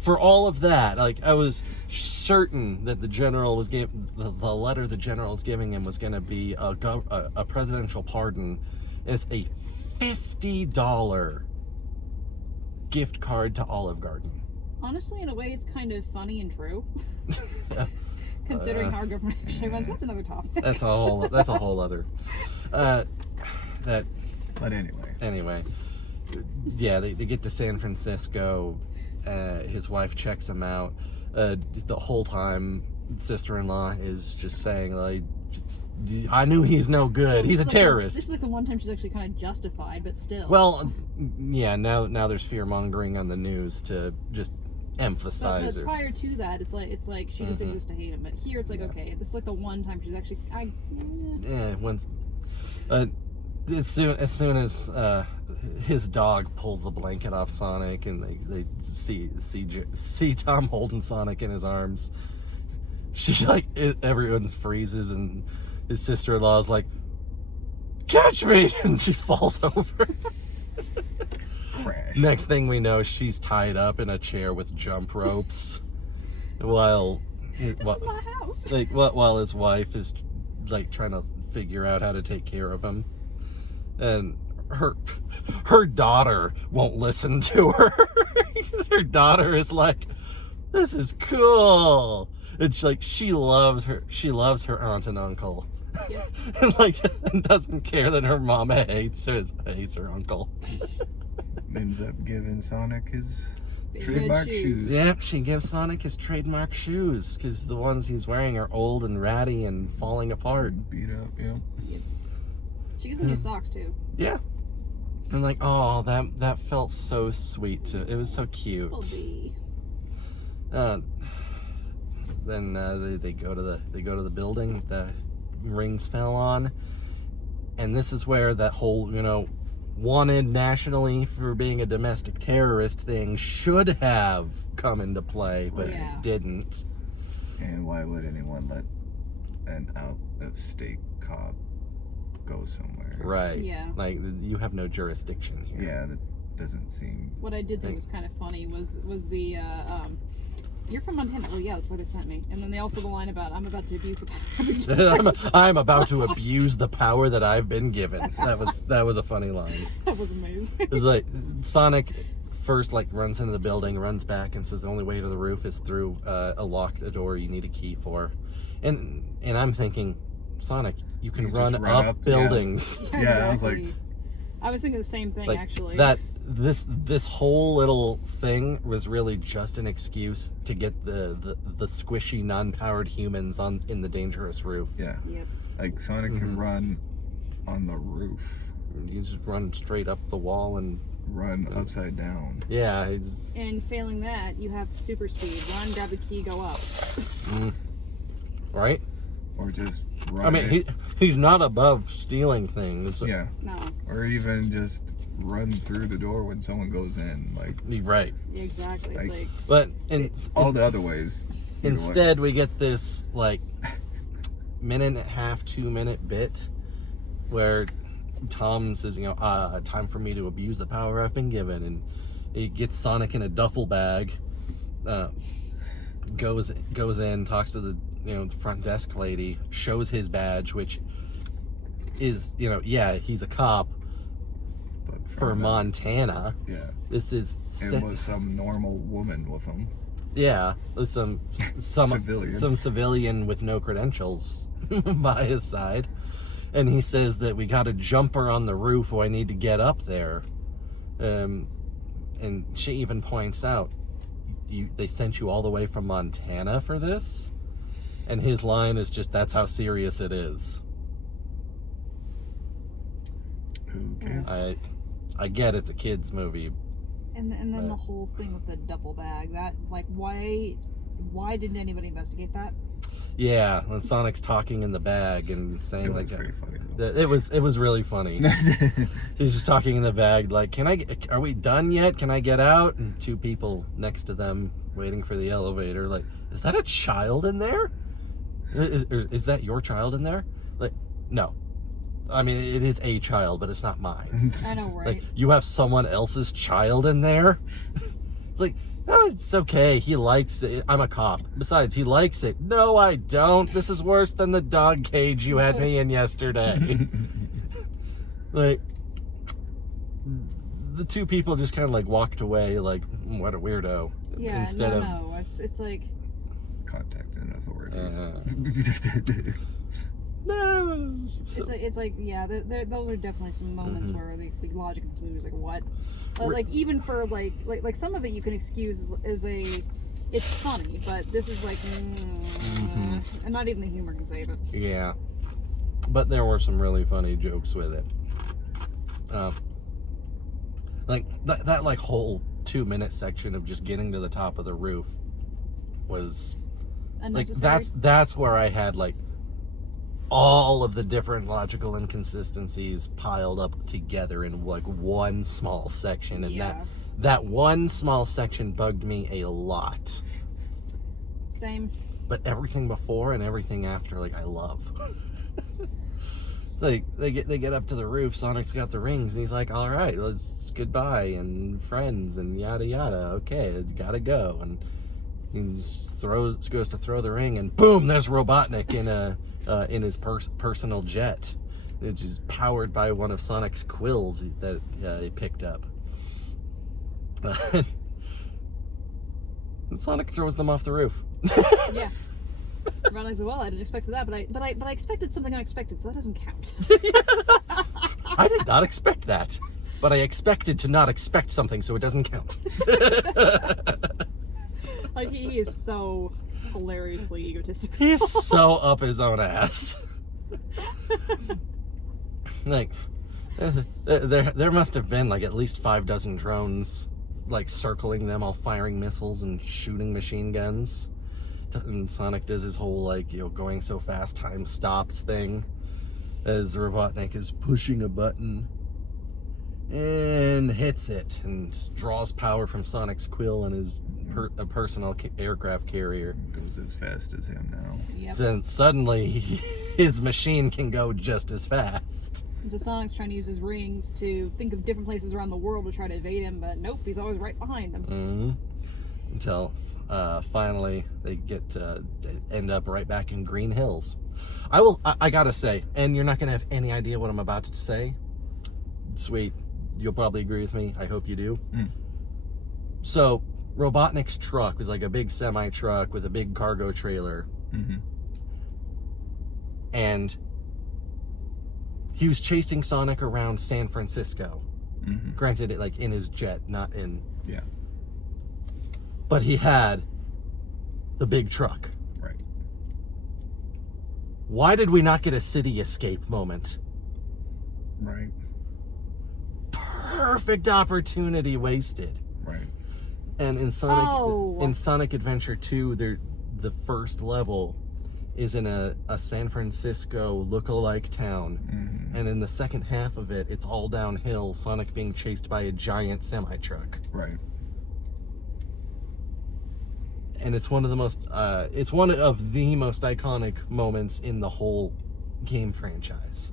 for all of that, like, I was certain that the general was the letter the general was giving him was going to be a presidential pardon. And it's a $50 gift card to Olive Garden. Honestly, in a way, it's kind of funny and true. Considering how our government actually runs. That's another topic. That's a whole other. But anyway. Yeah, they get to San Francisco. His wife checks him out. The whole time, sister-in-law is just saying, like, I knew he's no good. He's a terrorist. This is like the one time she's actually kind of justified, but still. Well, yeah, now there's fear-mongering on the news to just emphasize it. Prior to that, it's like she just exists to hate him. But here it's like, okay, this is like the one time she's actually... As soon as his dog pulls the blanket off Sonic and they see Tom holding Sonic in his arms, she's like, everyone freezes and his sister-in-law is like, catch me, and she falls over. Crash. Next thing we know, she's tied up in a chair with jump ropes while this is my house. Like while his wife is like trying to figure out how to take care of him. And her daughter won't listen to her. Her daughter is like, this is cool. It's like she loves her aunt and uncle. Yeah. And like doesn't care that her mama hates her uncle. Ends up giving Sonic his Big trademark red shoes. Yep, she gives Sonic his trademark shoes because the ones he's wearing are old and ratty and falling apart. Beat up, yeah. Yep. She gives him new socks too. Yeah. And like, oh, that felt so sweet. It was so cute. Bumblebee. Then they go to the building the rings fell on, and this is where that whole wanted nationally for being a domestic terrorist thing should have come into play, but Yeah. it didn't. And why would anyone let an out-of-state cop go somewhere? Right. Yeah. Like you have no jurisdiction here. Yeah, that doesn't seem. What I did think was kind of funny was the you're from Montana. Well, yeah, that's where they sent me. And then they also the line about I'm about to abuse the power. I'm about to abuse the power that I've been given. That was a funny line. That was amazing. It was like Sonic first runs into the building, runs back, and says the only way to the roof is through a locked door you need a key for. And I'm thinking, Sonic, you can You run just run up up, buildings. Yeah, Yeah, I was like- exactly. I was thinking the same thing Like actually. that this whole little thing was really just an excuse to get the squishy non-powered humans in the dangerous roof. Yeah. Yep. Like Sonic can run on the roof, You just run straight up the wall and run upside down. yeah, it's And failing that, you have super speed. Run, grab the key, go up. right. Or just run. I mean, he's not above stealing things. Yeah. No. Or even just run through the door when someone goes in. Like, Right. Yeah, exactly. It's Like- like But all the other ways. either way. instead, we get this minute and a half, 2 minute bit where Tom says, time for me to abuse the power I've been given, and he gets Sonic in a duffel bag, goes in, talks to the the front desk lady, shows his badge, which is he's a cop But for found out- Montana. Yeah. This is It was some normal woman with him. yeah, with some Civilian. some civilian with no credentials by his side, and he says that we got a jumper on the roof, or I need to get up there, and she even points out, they sent you all the way from Montana for this, and his line is just, that's how serious it is. Okay. I get it's a kids movie. and then the whole thing with the duffel bag. That why didn't anybody investigate that? Yeah, when Sonic's talking in the bag and saying It was pretty funny, though. it was really funny. He's just talking in the bag like, are we done yet? Can I get out? And two people next to them waiting for the elevator like, is that a child in there? Is that your child in there? Like, no. I mean, it is a child, but it's not mine. I know, right? Like, you have someone else's child in there? It's like, oh, it's okay. He likes it. I'm a cop. Besides, he likes it. No, I don't. This is worse than the dog cage you had me in yesterday. Like, the two people just kind of walked away like, what a weirdo. Yeah, Instead of, no. It's like Contacting authorities. no. it's like yeah. Those are definitely some moments where the logic of this movie is like what, but like even for like some of it you can excuse as it's funny, but this is like and not even the humor can save it. Yeah, but there were some really funny jokes with it. Like that whole 2 minute section of just getting to the top of the roof was like Unnecessary. that's where I had all of the different logical inconsistencies piled up together in one small section, and Yeah. that one small section bugged me a lot. Same. But everything before and everything after, I love. It's they get up to the roof. Sonic's got the rings, and he's like, "All right, let's goodbye and friends and yada yada. Okay, gotta go." And he just goes to throw the ring, and boom, there's Robotnik in his personal jet, which is powered by one of Sonic's quills that he picked up. And Sonic throws them off the roof. Yeah. Robotnik said, well, I didn't expect that, but I expected something unexpected, so that doesn't count. I did not expect that, but I expected to not expect something, so it doesn't count. Like, he is so hilariously egotistical. He's so up his own ass. Like, there must have been like at least 6 drones, like circling them, all firing missiles and shooting machine guns. And Sonic does his whole like, you know, going so fast time stops thing as Robotnik is pushing a button and hits it and draws power from Sonic's quill and his a personal aircraft carrier. Goes as fast as him now. Yep. Then suddenly his machine can go just as fast. And so Sonic's trying to use his rings to think of different places around the world to try to evade him, but nope, he's always right behind him. Mm-hmm. Until finally they end up right back in Green Hills. I gotta say, and you're not gonna have any idea what I'm about to say. Sweet, you'll probably agree with me. I hope you do. So Robotnik's truck was like a big semi truck with a big cargo trailer. And he was chasing Sonic around San Francisco. Granted, it like in his jet, not in. Yeah. But he had the big truck. Right. Why did we not get a city escape moment? Right. Perfect opportunity wasted. Right. And in Sonic Adventure 2, the first level is in a San Francisco look-alike town. And in the second half of it, it's all downhill, Sonic being chased by a giant semi-truck. Right. And it's one of the most iconic moments in the whole game franchise.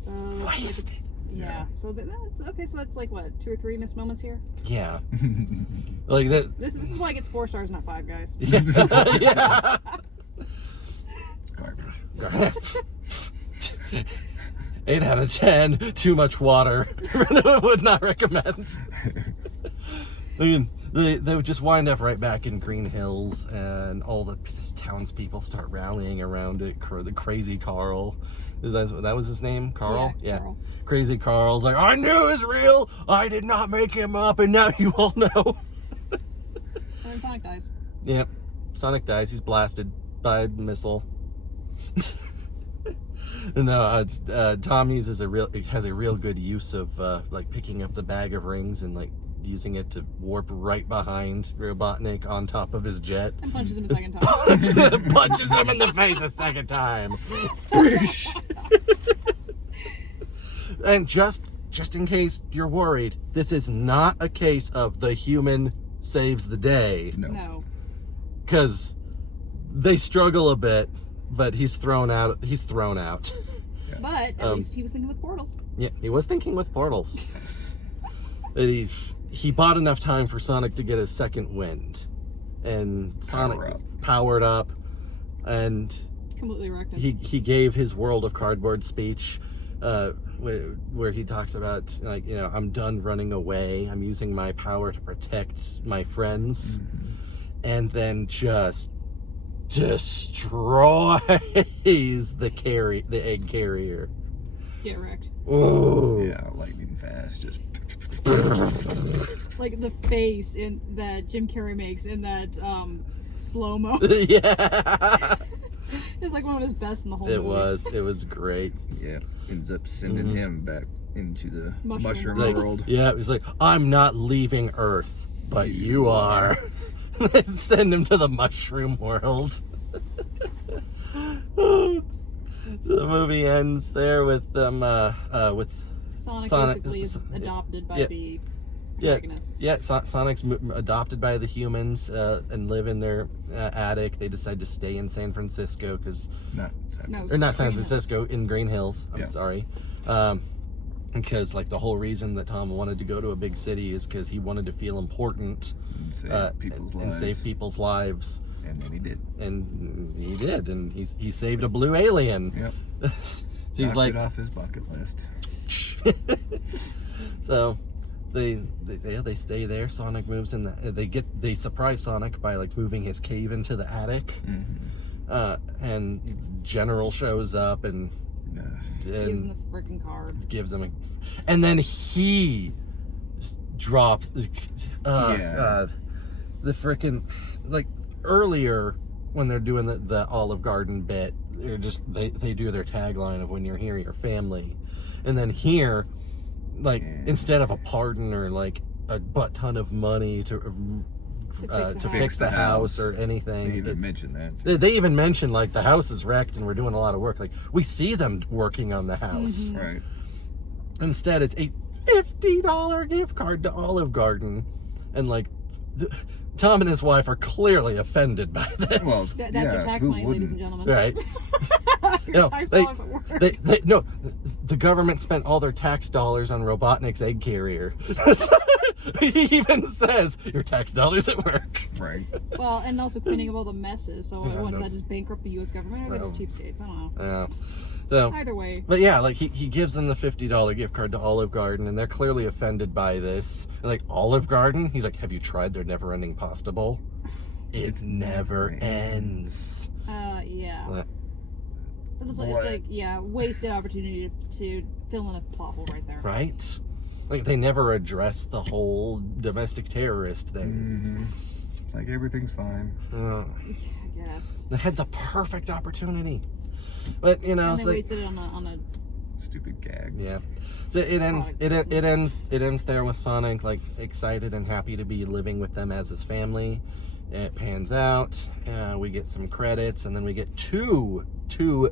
So Wasted. yeah. So that's okay. So that's like what, 2 or 3 missed moments here. Yeah. Like that. This is why it gets 4 stars, not 5, guys. Yeah. Garbage. 8 out of 10. Too much water. Would not recommend. I mean, they would just wind up right back in Green Hills, and all the townspeople start rallying around it. The crazy Carl. That was his name? Carl? Yeah. Carl. Crazy Carl's like, I knew it was real. I did not make him up, and now you all know. And then Sonic dies. Yep. Sonic dies. He's blasted by a missile. No, Tom has a real good use of like picking up the bag of rings and like using it to warp right behind Robotnik on top of his jet. And punches him a second time. Punches him in the face a second time. And just in case you're worried, this is not a case of the human saves the day. No. Because they struggle a bit, but he's thrown out. Yeah. But at least he was thinking with portals. Yeah, he was thinking with portals. He bought enough time for Sonic to get his second wind, and Sonic powered up, and completely wrecked him. He gave his World of Cardboard speech, where he talks about, like, you know, I'm done running away. I'm using my power to protect my friends, and then just destroys the egg carrier. Get wrecked. Oh yeah, lightning fast, just like the face that Jim Carrey makes in that slow-mo. Yeah. It's like one of his best in the whole movie. It was great. Yeah, ends up sending him back into the mushroom like, world. Yeah, he's like, I'm not leaving Earth, but you are. Send him to the mushroom world. So the movie ends there with them with Sonic basically is adopted by the protagonists. Yeah, Sonic's adopted by the humans and live in their attic. They decide to stay in San Francisco because not San Francisco, in Green Hills. I'm sorry. Because like the whole reason that Tom wanted to go to a big city is because he wanted to feel important and save people's lives. And then he did. And he did. And he saved a blue alien. Yep. So he's like, it off his bucket list. So they stay there. Sonic moves in they surprise Sonic by like moving his cave into the attic. And General shows up and gives him the freaking card. And then he drops God, the freaking, like, earlier when they're doing the Olive Garden bit, they do their tagline of when you're here, you're family. And then here, like, instead of a pardon or like a butt ton of money to fix the house or anything, they even mention that. They even mention, like, the house is wrecked and we're doing a lot of work. Like, we see them working on the house. Right. Instead, it's a $50 gift card to Olive Garden, and like Tom and his wife are clearly offended by this. Well, that's your tax money, ladies and gentlemen. Right? Your tax dollars at work. No, the government spent all their tax dollars on Robotnik's egg carrier. He even says your tax dollars at work. Right. Well, and also cleaning up all the messes. So did that just bankrupt the U.S. government, or they're just cheapskates? I don't know. So, either way. But yeah, like he gives them the $50 gift card to Olive Garden, and they're clearly offended by this. And like, Olive Garden? He's like, have you tried their never-ending pasta bowl? It never ends. Yeah. But it's like, wasted opportunity to fill in a plot hole right there. Right? Like, they never address the whole domestic terrorist thing. It's like everything's fine. I guess. They had the perfect opportunity. But, you know, and it's they like, wasted it on a stupid gag. Yeah. So it ends there with Sonic, like, excited and happy to be living with them as his family. It pans out, we get some credits, and then we get two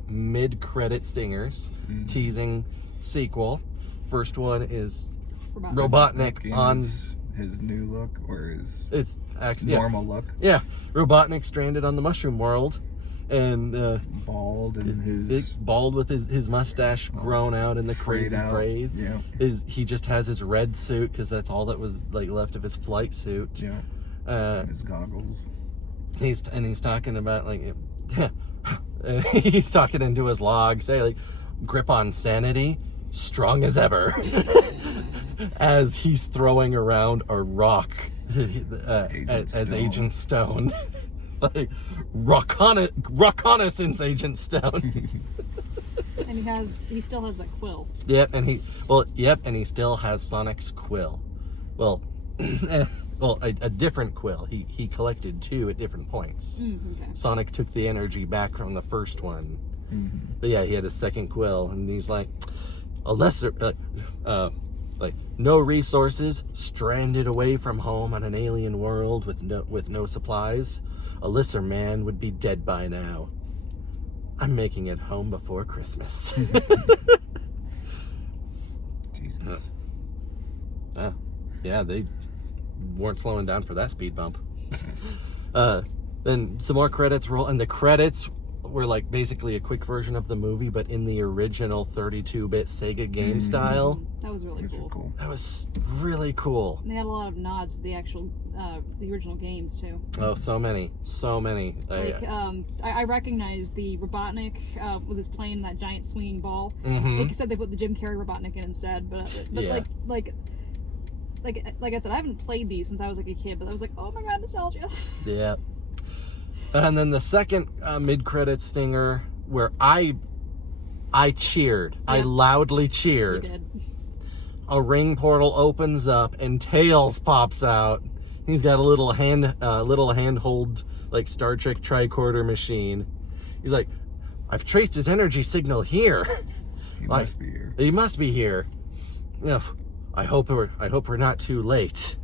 mid-credit stingers teasing sequel. First one is Robotnik on his new look, or his normal look. Yeah, Robotnik stranded on the Mushroom World, and bald, and bald with his mustache grown out in the crazy braid. Yeah, he just has his red suit because that's all that was like left of his flight suit. Yeah, and his goggles. He's talking about like he's talking into his log, say like, grip on sanity, strong as ever, as he's throwing around a rock as Agent Stone. Like, reconnaissance Agent Stone. And he still has that quill. Yep, and he still has Sonic's quill. Well, a different quill. He collected two at different points. Okay. Sonic took the energy back from the first one. But yeah, he had a second quill, and he's like, a lesser, like, no resources, stranded away from home on an alien world with no supplies. A lesser man would be dead by now. I'm making it home before Christmas. Jesus. Yeah, they weren't slowing down for that speed bump. Then some more credits roll, and the credits were like basically a quick version of the movie, but in the original 32-bit Sega game style. That was really cool. That was really cool. And they had a lot of nods to the actual, the original games too. Oh, so many. Like, I recognize the Robotnik with his playing that giant swinging ball. Mm-hmm. Like I said, they put the Jim Carrey Robotnik in instead, but yeah. like I said, I haven't played these since I was like a kid, but I was like, oh my god, nostalgia. Yeah. And then the second mid-credit stinger, where I cheered. Yeah. I loudly cheered. You did. A ring portal opens up and Tails pops out. He's got a little handhold, like, Star Trek tricorder machine. He's like, I've traced his energy signal here. He must be here. He must be here. Ugh. I hope we're not too late.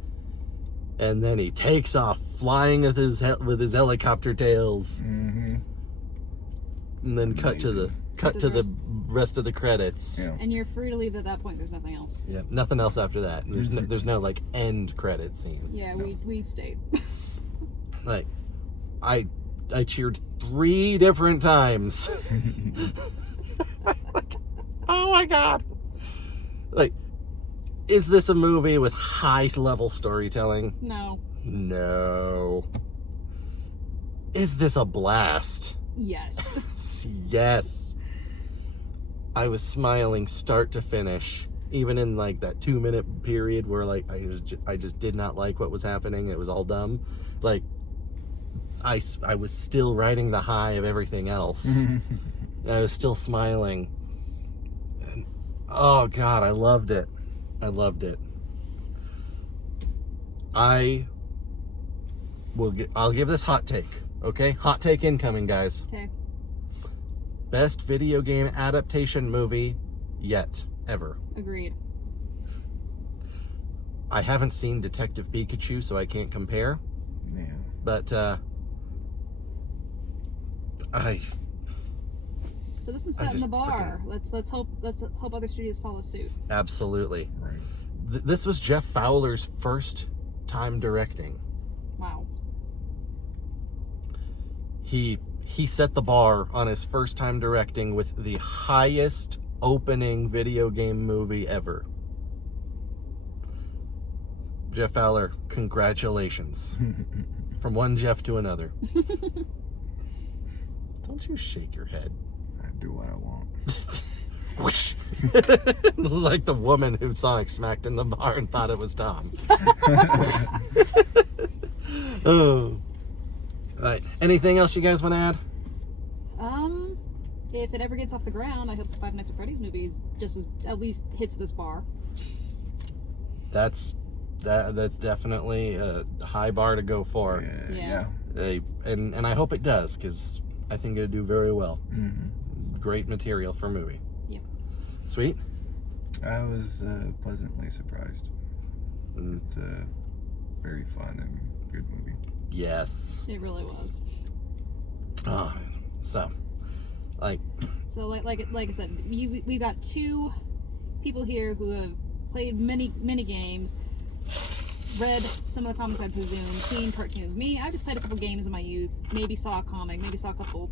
And then he takes off, flying with his helicopter tails. Mm-hmm. And then cut to the rest of the credits. Yeah. And you're free to leave at that point. There's nothing else. Yeah, nothing else after that. There's no like end credit scene. Yeah, no. we stayed. Like, I cheered 3 different times. Oh my god! Like, is this a movie with high-level storytelling? No. Is this a blast? Yes. Yes. I was smiling start to finish. even in like that 2-minute period where like I just did not like what was happening. It was all dumb. Like I was still riding the high of everything else. I was still smiling. And, oh God, I loved it. I loved it. I'll give this hot take. Okay, hot take incoming, guys. Okay. Best video game adaptation movie yet, ever. Agreed. I haven't seen Detective Pikachu, so I can't compare. Yeah. But So this was set in the bar. Let's hope other studios follow suit. Absolutely. Right. This was Jeff Fowler's first time directing. Wow. He set the bar on his first time directing with the highest opening video game movie ever. Jeff Fowler, congratulations. From one Jeff to another. Don't you shake your head. I do what I want. Whoosh. Like the woman who Sonic smacked in the bar and thought it was Tom. Oh. All right. Anything else you guys want to add? If it ever gets off the ground, I hope the Five Nights at Freddy's movies at least hits this bar. That's definitely a high bar to go for. Yeah. And I hope it does, because I think it'll do very well. Mm-hmm. Great material for a movie. Yep. Sweet. I was pleasantly surprised. It's a very fun and good movie. Yes. It really was. Oh, so, like I said, we got two people here who have played many games, read some of the comics, I presume, seen cartoons. Me, I just played a couple games in my youth, maybe saw a comic, maybe saw a couple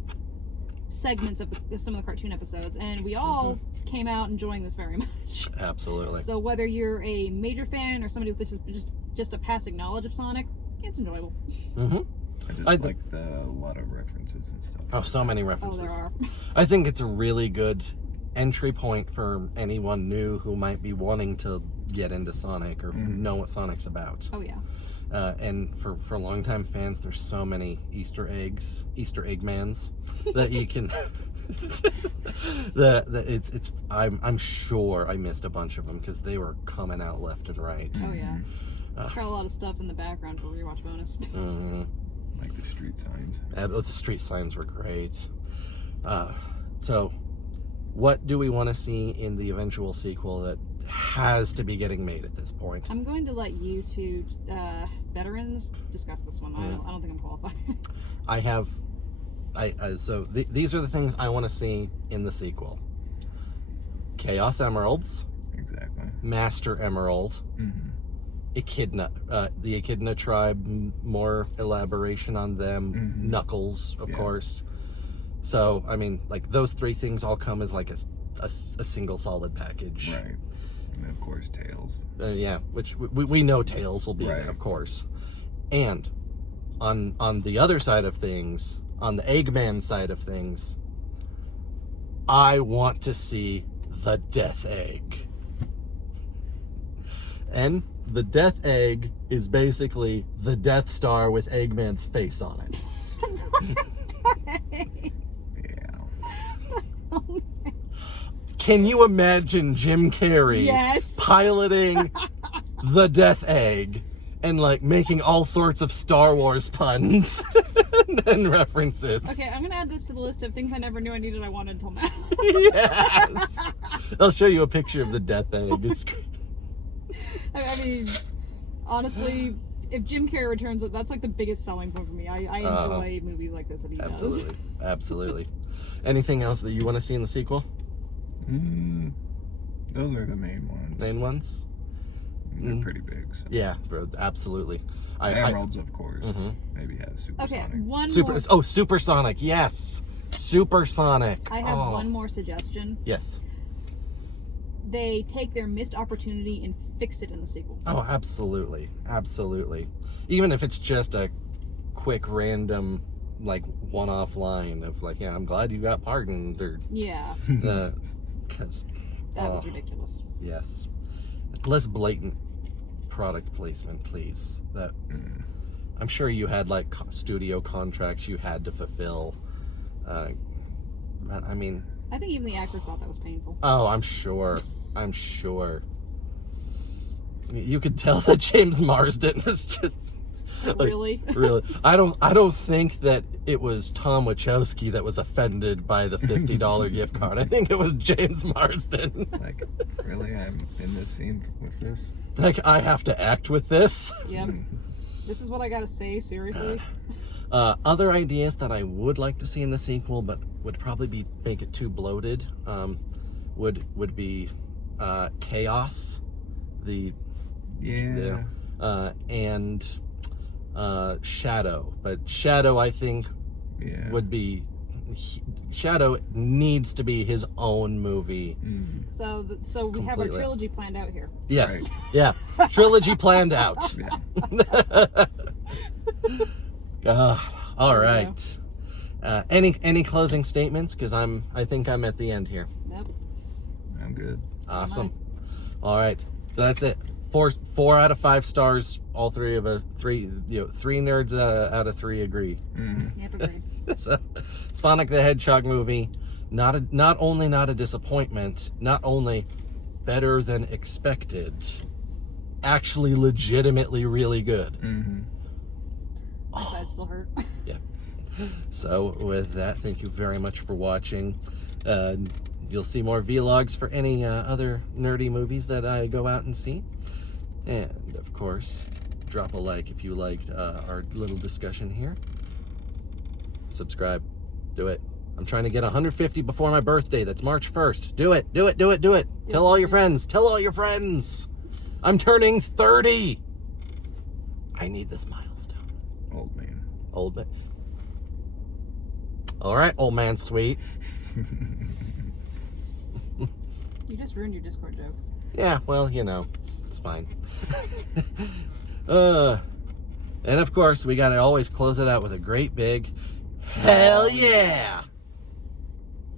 segments of some of the cartoon episodes, and we all came out enjoying this very much. absolutely. So whether you're a major fan or somebody with just a passing knowledge of Sonic, it's enjoyable. Mm-hmm. I just liked a lot of references and stuff. Oh, so many Oh, references. there are. I think it's a really good entry point for anyone new who might be wanting to get into Sonic or know what Sonic's about. Oh, yeah. And for longtime fans, there's so many Easter egg mans that you can. I'm sure I missed a bunch of them because they were coming out left and right. Oh, yeah. Got a lot of stuff in the background for rewatch bonus. Like the street signs. The street signs were great. So, what do we want to see in the eventual sequel that has to be getting made at this point? I'm going to let you two veterans discuss this one. I don't think I'm qualified. These are the things I want to see in the sequel. Chaos Emeralds. Exactly. Master Emerald. Mm-hmm. Echidna. The Echidna tribe, more elaboration on them. Mm-hmm. Knuckles, of course. So, I mean, like, those three things all come as, like, a single solid package. Right. And then, of course, Tails. Yeah, which we know Tails will be, of course. And on the other side of things, on the Eggman side of things, I want to see the Death Egg. And the Death Egg is basically the Death Star with Eggman's face on it. Can you imagine Jim Carrey piloting the Death Egg and like making all sorts of Star Wars puns and references? Okay, I'm gonna add this to the list of things I never knew I needed I wanted until now. Yes. I'll show you a picture of the Death Egg. It's I mean, honestly, if Jim Carrey returns, that's like the biggest selling point for me. I enjoy movies like this that he does. Absolutely. Anything else that you want to see in the sequel? Those are the main ones. Main ones? They're pretty big. So. Yeah, bro, absolutely. Emeralds, of course. Maybe have Supersonic. Okay, Supersonic, yes. Supersonic. I have one more suggestion. Yes. They take their missed opportunity and fix it in the sequel. Oh, absolutely. Absolutely. Even if it's just a quick, random, like, one-off line of, like, yeah, I'm glad you got pardoned, or... Yeah. Because That was ridiculous. Yes. Less blatant product placement, please. That I'm sure you had like studio contracts you had to fulfill. I mean, I think even the actors thought that was painful. oh, I'm sure. You could tell that James Marsden was just like, Really? really. I don't think that it was Tom Wachowski that was offended by the $50 gift card. I think it was James Marsden. Like, really? I'm in this scene with this? Like, I have to act with this. Yep. This is what I gotta say, seriously. Other ideas that I would like to see in the sequel, but would probably make it too bloated, would be Chaos, and Shadow. But Shadow, I think, would be... Shadow needs to be his own movie. So we have our trilogy planned out here. Yes. Right. Yeah. Trilogy planned out. God. All right. Any closing statements? Because I think I'm at the end here. Nope. I'm good. Awesome. All right. So that's it. 4 out of 5 stars. All three of us. Three nerds out of 3 agree. Yep, agreed. So, Sonic the Hedgehog movie, not only not a disappointment, not only better than expected, actually legitimately really good. My side still hurt. Yeah. So with that, thank you very much for watching. You'll see more vlogs for any other nerdy movies that I go out and see. And of course, drop a like if you liked our little discussion here. Subscribe. Do it. I'm trying to get 150 before my birthday. That's March 1st. Do it. Do it. Do it. Do it. Tell all your friends. Tell all your friends. I'm turning 30. I need this milestone. Old man. Old man. All right, old man sweet. You just ruined your Discord joke. Yeah, well, it's fine. And of course, we gotta always close it out with a great big hell yeah!